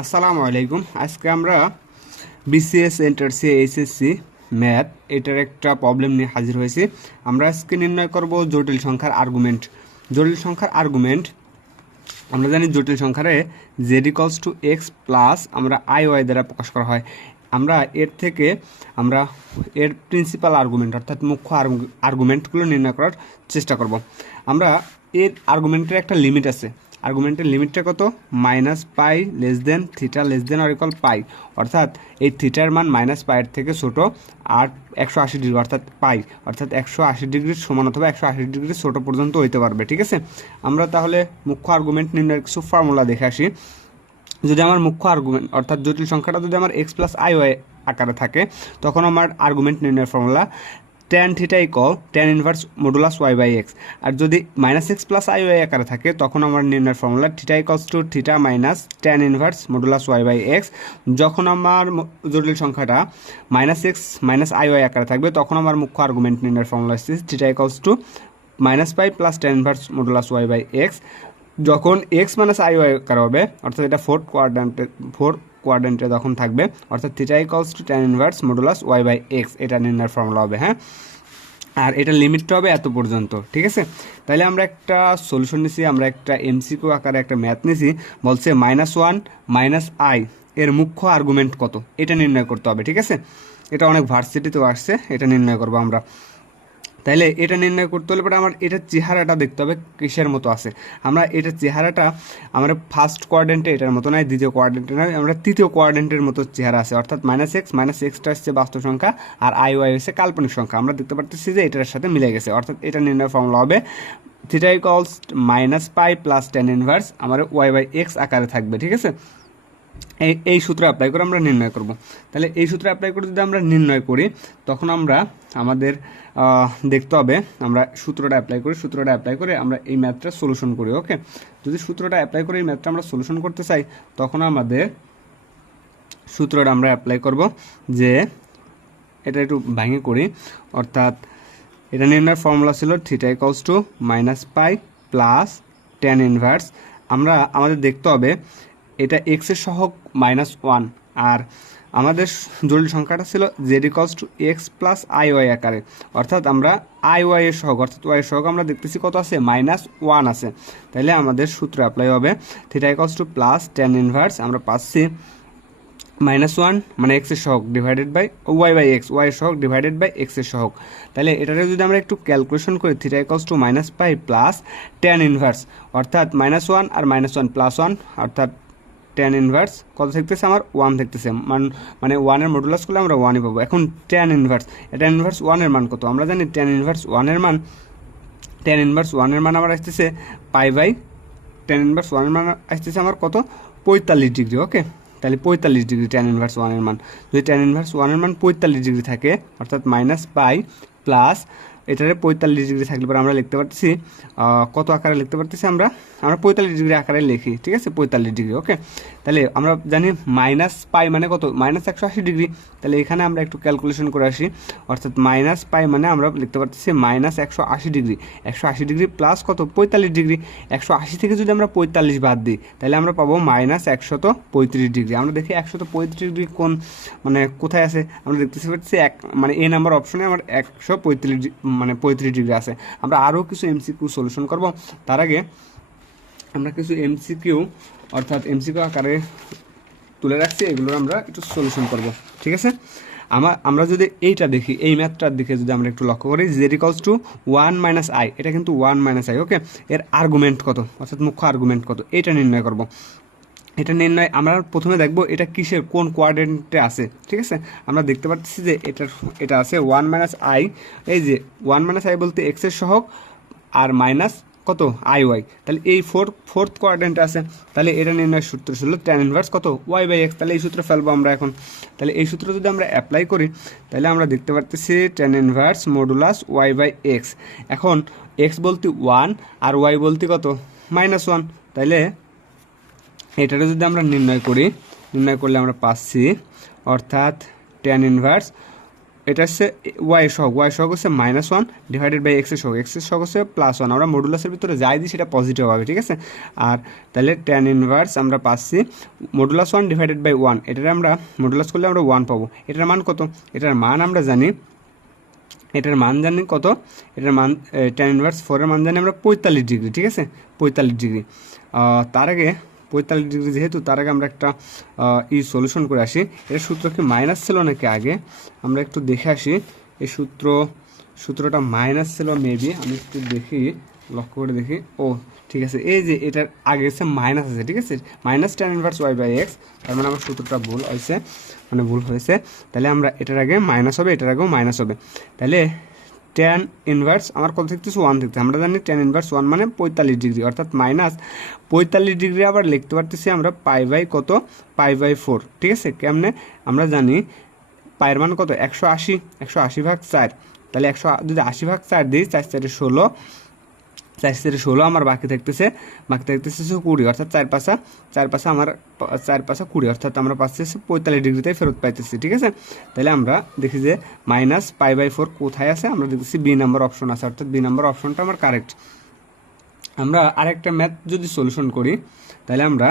আসসালামু আলাইকুম। আজকে আমরা বিসিএস এন্টার এইচএসসি ম্যাথ এটার একটা প্রবলেম নিয়ে হাজির হয়েছি। আমরা আজকে নির্ণয় করব জটিল সংখ্যার আর্গুমেন্ট। জটিল সংখ্যার আর্গুমেন্ট আমরা জানি জটিল সংখ্যারে z equals to x plus আমরা আই ওয়াই দ্বারা প্রকাশ করা হয়। আমরা এর থেকে আমরা এর প্রিন্সিপাল আর্গুমেন্ট অর্থাৎ মুখ্য আর্গুমেন্টগুলো নির্ণয় করার চেষ্টা করব। আমরা এর আর্গুমেন্টের একটা লিমিট আছে। আর্গুমেন্টের লিমিটটা কত? -Pi less than theta less than or equal pi, অর্থাৎ এই থিটার মান -পাইয়ের থেকে ছোট আর 180 ডিগ্রি অর্থাৎ পাই অর্থাৎ 180 ডিগ্রির সমান অথবা 180 ডিগ্রি ছোট পর্যন্ত হইতে পারবে। ঠিক আছে, আমরা তাহলে মুখ্য আর্গুমেন্ট নির্ণয়ের কিছু ফর্মুলা দেখে আসি। যদি আমার মুখ্য আর্গুমেন্ট অর্থাৎ জটিল সংখ্যাটা যদি আমার এক্স প্লাস আই ওয়াই আকারে থাকে, তখন আমার আর্গুমেন্ট নির্ণয়ের formula tan theta equal tan inverse modulus y by x. আর যদি -x প্লাস আই ওয়াই আকারে থাকে, তখন আমার নির্ণয়ের formula theta equals to theta minus tan inverse modulus y by x. যখন আমার জটিল সংখ্যাটা -x মাইনাস আই ওয়াই আকারে থাকবে, তখন আমার মুখ্য আর্গুমেন্ট নির্ণয়ের ফর্মুলা হচ্ছে theta equals to -pi plus tan inverse modulus y by x. যখন এক্স মাইনাস আই ওয়াই আকারে হবে, অর্থাৎ এটা ফোর্থ কোয়াড্রেন্টে যখন থাকবে, অর্থাৎ theta equals to tan inverse modulus y by x, এটা নির্ণয়ের ফর্মুলা হবে। হ্যাঁ, আর এটা লিমিটটা হবে এত পর্যন্ত। ঠিক আছে, তাহলে আমরা একটা সলিউশন নিছি, আমরা একটা এমসিকিউ আকারে একটা ম্যাথ নিছি। বলছে -1 মাইনাস আই এর মুখ্য আর্গুমেন্ট কত, এটা নির্ণয় করতে হবে। ঠিক আছে, এটা অনেক ভার্সিটিতেও আসছে, এটা নির্ণয় করবো আমরা। তাইলে এটা নির্ণয় করতে হলে পরে আমার এটার চেহারাটা দেখতে হবে কিসের মতো আছে। আমরা এটার চেহারাটা আমরা ফার্স্ট কোয়াড্রেন্টে এটার মতো নয়, দ্বিতীয় কোয়াড্রেন্টে নয়, আমরা তৃতীয় কোয়াড্রেন্টের মতো চেহারা আছে, অর্থাৎ -x টা হচ্ছে বাস্তব সংখ্যা আর আই ওয়াই হচ্ছে কাল্পনিক সংখ্যা। আমরা দেখতে পাচ্ছি যে এটার সাথে মিলে গেছে, অর্থাৎ এটা নির্ণয় ফর্মুলা হবে থিটা ইকুয়ালস -পাই প্লাস tan ইনভার্স আমার ওয়াই বাই এক্স আকারে থাকবে। ঠিক আছে, এই সূত্র অ্যাপ্লাই করে আমরা নির্ণয় করব। তাহলে এই সূত্র অ্যাপ্লাই করে যদি আমরা নির্ণয় করি, তখন আমরা আমাদের দেখতে হবে আমরা সূত্রটা অ্যাপ্লাই করে আমরা এই ম্যাথটা সলিউশন করি। ওকে, যদি সূত্রটা অ্যাপ্লাই করে এই ম্যাথটা আমরা সলিউশন করতে চাই, তখন আমাদের সূত্রটা আমরা অ্যাপ্লাই করব যে এটা একটু ভেঙে করি। অর্থাৎ এটা নির্ণয়ের ফর্মুলা ছিল theta equals to -pi plus tan inverse. আমরা আমাদের দেখতে হবে এটা এক্স এর সহগ -1, আর আমাদের জটিল সংখ্যাটা ছিল z equals to x plus i y আকারে, অর্থাৎ আমরা আই ওয়াই এর সহগ অর্থাৎ ওয়াই এর সহগ আমরা দেখতেছি কত আছে, -1 আছে। তাহলে আমাদের সূত্র অ্যাপ্লাই হবে theta equals to plus tan inverse, আমরা পাচ্ছি -1 মানে এক্স এর সহগ divided by y by x, y এর সহগ ডিভাইডেড বাই এক্স এর সহগ। তাহলে এটাকে যদি আমরা একটু ক্যালকুলেশন করি, theta equals to -pi plus tan inverse, অর্থাৎ -1 আর -1 প্লাস 1, অর্থাৎ tan ইনভার্স কত থাকতেছে আমার 1 থাকতেছে, মানে 1 এর মডুলাস করলে আমরা 1ই পাবো। এখন tan ইনভার্স 1 এর মান কত? আমরা জানি tan ইনভার্স 1 এর মান আমার আসতেছে পাই বাই tan ইনভার্স 1 এর মান আসতেছে আমার কত, 45 ডিগ্রি। ওকে, তাহলে 45 ডিগ্রি tan ইনভার্স 1 এর মান। যদি tan ইনভার্স 1 এর মান 45 ডিগ্রি থাকে, অর্থাৎ -পাই প্লাস এটারে 45 ডিগ্রি থাকলে পরে আমরা লিখতে পারতেছি কত আকারে লিখতে পারতেছি, আমরা 45 ডিগ্রি আকারে লিখি। ঠিক আছে, 45 ডিগ্রি। ওকে, তাহলে আমরা জানি -পাই মানে কত, -180 ডিগ্রি। তাহলে এখানে আমরা একটু ক্যালকুলেশন করে আসি, অর্থাৎ -পাই মানে আমরা লিখতে পারতেছি -180 ডিগ্রি। 180 ডিগ্রি প্লাস কত, 45 ডিগ্রি। 180 থেকে যদি আমরা 45 বাদ দিই, তাহলে আমরা পাবো -135 ডিগ্রি। আমরা দেখি 135 ডিগ্রি কোন মানে কোথায় আছে, আমরা দেখতে পাচ্ছি মানে এ নাম্বার অপশনে আমার 35 ডিগ্রি আছে। আমরা আরও কিছু এমসিকিউ সলিউশন করব, তার আগে আমরা কিছু এমসিকিউ অর্থাৎ এমসিকিউ আকারে তুলে রাখছি, এগুলোর আমরা একটু সলিউশন করব। ঠিক আছে, আমরা যদি এইটা দেখি, এই ম্যাথটার দিকে যদি আমরা একটু লক্ষ্য করি, Z equals two 1 minus I, এটা কিন্তু 1 মাইনাস আই। ওকে, এর আর্গুমেন্ট কত অর্থাৎ মুখ্য আর্গুমেন্ট কত, এটা নির্ণয় করব। এটা নির্ণয় আমরা প্রথমে দেখব এটা কিসের কোন কোয়াড্রেন্টে আছে। ঠিক আছে, আমরা দেখতে পাচ্ছি যে এটা আছে 1 মাইনাস আই, এই যে 1 মাইনাস আই বলতে এক্স এর সহগ আর মাইনাস কত আই ওয়াই, তাহলে এই ফোর্থ কোয়াড্রেন্টে আছে। তাহলে এটা নির্ণয়ের সূত্র ছিল tan ইনভার্স কত, ওয়াই বাই এক্স। তাহলে এই সূত্র ফেলবো আমরা এখন। তাহলে এই সূত্র যদি আমরা অ্যাপ্লাই করি, তাহলে আমরা দেখতে পাচ্ছি tan inverse modulus y by x. এখন এক্স বলতে 1 আর ওয়াই বলতে কত, -1। তাইলে এটাকে যদি আমরা নির্ণয় করলে আমরা পাচ্ছি, অর্থাৎ tan ইনভার্স এটা হচ্ছে ওয়াই সহগ হচ্ছে -1 ডিভাইডেড বাই এক্স এর সহগ হচ্ছে +1। আমরা মডুলাসের ভিতরে যাই দিই সেটা পজিটিভ হবে, ঠিক আছে। আর তাহলে ট্যান ইনভার্স আমরা পাচ্ছি -1 ডিভাইডেড বাই 1, এটার আমরা মডুলাস করলে আমরা 1 পাবো। এটার মান কত? এটার মান আমরা জানি, এটার মান জানি কত, এটার মান ট্যান ইনভার্স 4 এর মান জানি আমরা 45 ডিগ্রি, ঠিক আছে, 45 ডিগ্রি। তার আগে 45 ডিগ্রি যেহেতু, তার আগে আমরা একটা সলিউশন করে আসি। এর সূত্র কি মাইনাস ছিল নাকি আগে আমরা একটু দেখে আসি। এই সূত্রটা মাইনাস ছিল মেবি, আমি একটু দেখি, লক্ষ্য করে দেখি। ও ঠিক আছে, এই যে এটার আগে হচ্ছে মাইনাস আছে, ঠিক আছে, minus tan inverse y by x. তার মানে আমার সূত্রটা ভুল হয়েছে, মানে ভুল হয়েছে। তাহলে আমরা এটার আগে মাইনাস হবে, এটার আগেও মাইনাস হবে। তাহলে ট্যান ইনভার্স আমার কত থাকতেছে? 1 থাকতেছে। আমরা জানি ট্যান ইনভার্স 1 মানে 45 ডিগ্রি, অর্থাৎ -45 ডিগ্রি। আবার লিখতে পারতেছি আমরা π/4, ঠিক আছে। কেমনে? আমরা জানি পায়ের মান কত? 180, 180/4। তাহলে 100 যদি 80/4 দিই, 4 × 16, 4 × 16 আমার বাকি থাকতেছে 20, অর্থাৎ 4 আমার 4 20, অর্থাৎ আমরা পাচ্ছি 45 ডিগ্রিতে ফেরত পাইতেছি, ঠিক আছে। তাহলে আমরা দেখি যে -π/4 কোথায় আছে, আমরা দেখতেছি বি নাম্বার অপশন আছে, অর্থাৎ বি নাম্বার অপশনটা আমার কারেক্ট। আমরা আরেকটা ম্যাথ যদি সলিউশন করি, তাহলে আমরা